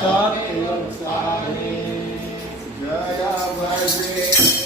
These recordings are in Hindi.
सत्यम सारे गया बजे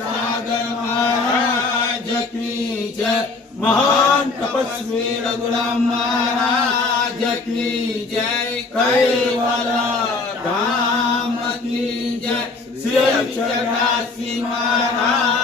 सागर महाराज की जय महान तपस्वी रघुराम महाराज की जय कैवला राम की जय। श्री महाराज।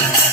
Yeah.